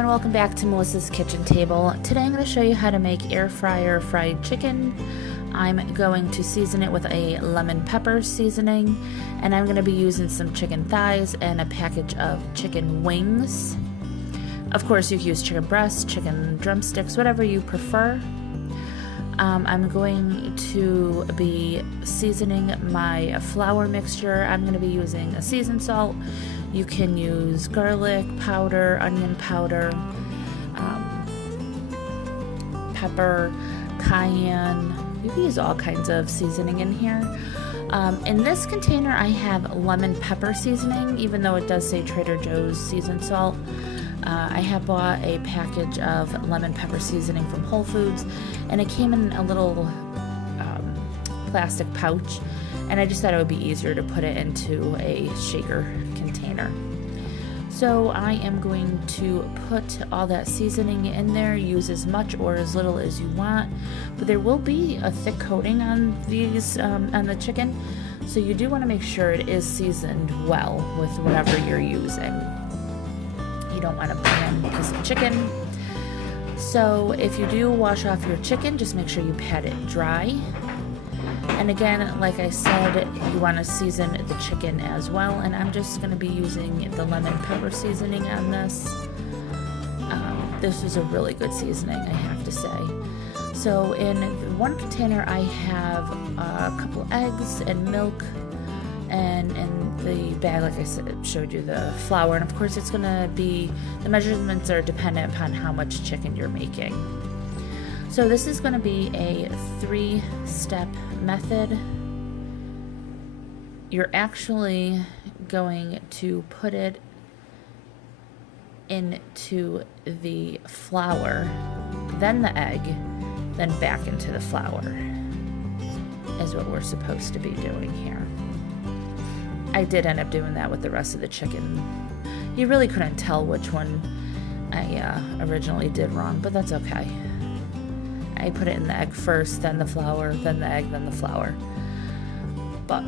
and welcome back to Melissa's Kitchen Table. Today I'm going to show you how to make air fryer fried chicken. I'm going to season it with a lemon pepper seasoning, and I'm going to be using some chicken thighs and a package of chicken wings. Of course, you can use chicken breasts, chicken drumsticks, whatever you prefer. I'm going to be seasoning my flour mixture. I'm going to be using a seasoned salt. You can use garlic powder, onion powder, pepper, cayenne. You can use all kinds of seasoning in here. In this container I have lemon pepper seasoning, even though it does say Trader Joe's seasoned salt. I have bought a package of lemon pepper seasoning from Whole Foods, and it came in a little plastic pouch, and I just thought it would be easier to put it into a shaker container. So I am going to put all that seasoning in there. Use as much or as little as you want, but there will be a thick coating on these on the chicken, so you do want to make sure it is seasoned well with whatever you're using. You don't want a bland piece of chicken. So if you do wash off your chicken, just make sure you pat it dry. And again, like I said, you want to season the chicken as well, and I'm just going to be using the lemon pepper seasoning on this. This was a really good seasoning, I have to say. So in one container I have a couple eggs and milk, and in the bag, like I said, showed you the flour, and of course it's going to be, the measurements are dependent upon how much chicken you're making. So this is going to be a 3-step method. You're actually going to put it into the flour, then the egg, then back into the flour, is what we're supposed to be doing here. I did end up doing that with the rest of the chicken. You really couldn't tell which one I originally did wrong, but that's okay. I put it in the egg first, then the flour, then the egg, then the flour. But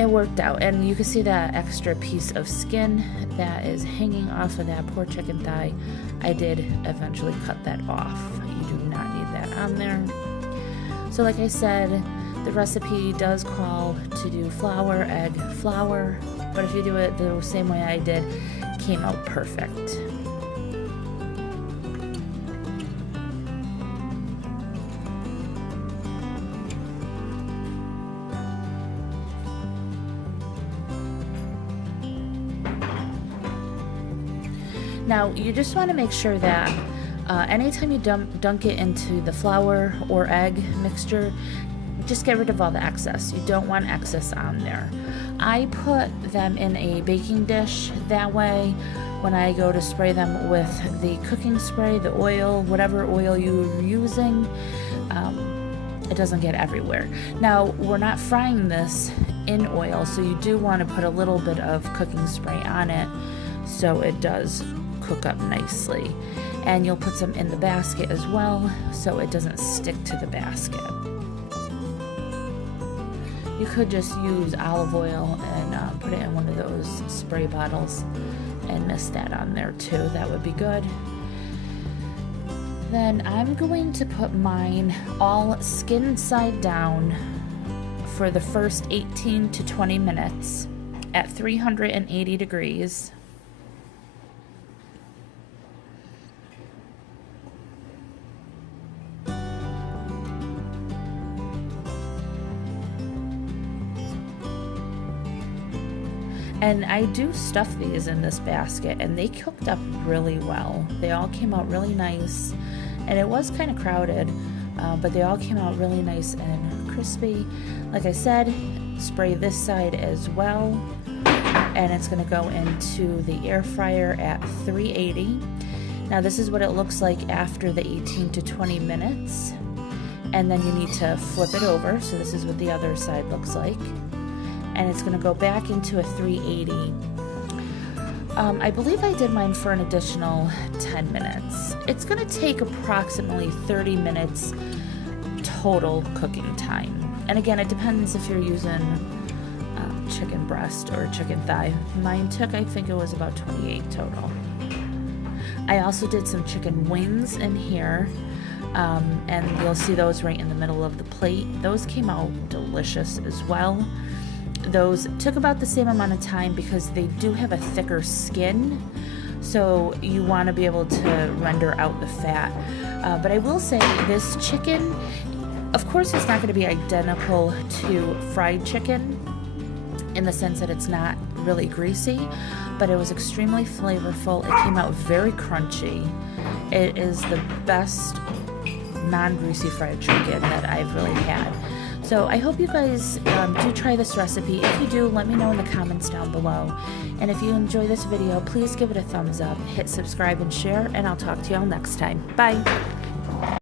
it worked out, and you can see that extra piece of skin that is hanging off of that poor chicken thigh. I did eventually cut that off. You do not need that on there. So like I said, the recipe does call to do flour, egg, flour, but if you do it the same way I did, it came out perfect. Now, you just want to make sure that anytime you dunk it into the flour or egg mixture, just get rid of all the excess. You don't want excess on there. I put them in a baking dish. That way, when I go to spray them with the cooking spray, the oil, whatever oil you're using, it doesn't get everywhere. Now, we're not frying this in oil, so you do want to put a little bit of cooking spray on it so it does cook up nicely. And you'll put some in the basket as well so it doesn't stick to the basket. You could just use olive oil and put it in one of those spray bottles and mist that on there too. That would be good. Then I'm going to put mine all skin side down for the first 18 to 20 minutes at 380 degrees. And I do stuff these in this basket, and they cooked up really well. They all came out really nice, and it was kind of crowded, but they all came out really nice and crispy. Like I said, spray this side as well, and it's going to go into the air fryer at 380. Now this is what it looks like after the 18 to 20 minutes, and then you need to flip it over. So this is what the other side looks like. And it's going to go back into a 380. I believe I did mine for an additional 10 minutes. It's going to take approximately 30 minutes total cooking time. And again, it depends if you're using chicken breast or chicken thigh. Mine took, I think it was about 28 total. I also did some chicken wings in here, and you'll see those right in the middle of the plate. Those came out delicious as well. Those took about the same amount of time because they do have a thicker skin, so you want to be able to render out the fat. But I will say this chicken, of course it's not going to be identical to fried chicken in the sense that it's not really greasy, but it was extremely flavorful. It came out very crunchy. It is the best non-greasy fried chicken that I've really had. So I hope you guys do try this recipe. If you do, let me know in the comments down below. And if you enjoy this video, please give it a thumbs up, hit subscribe and share, and I'll talk to you all next time. Bye!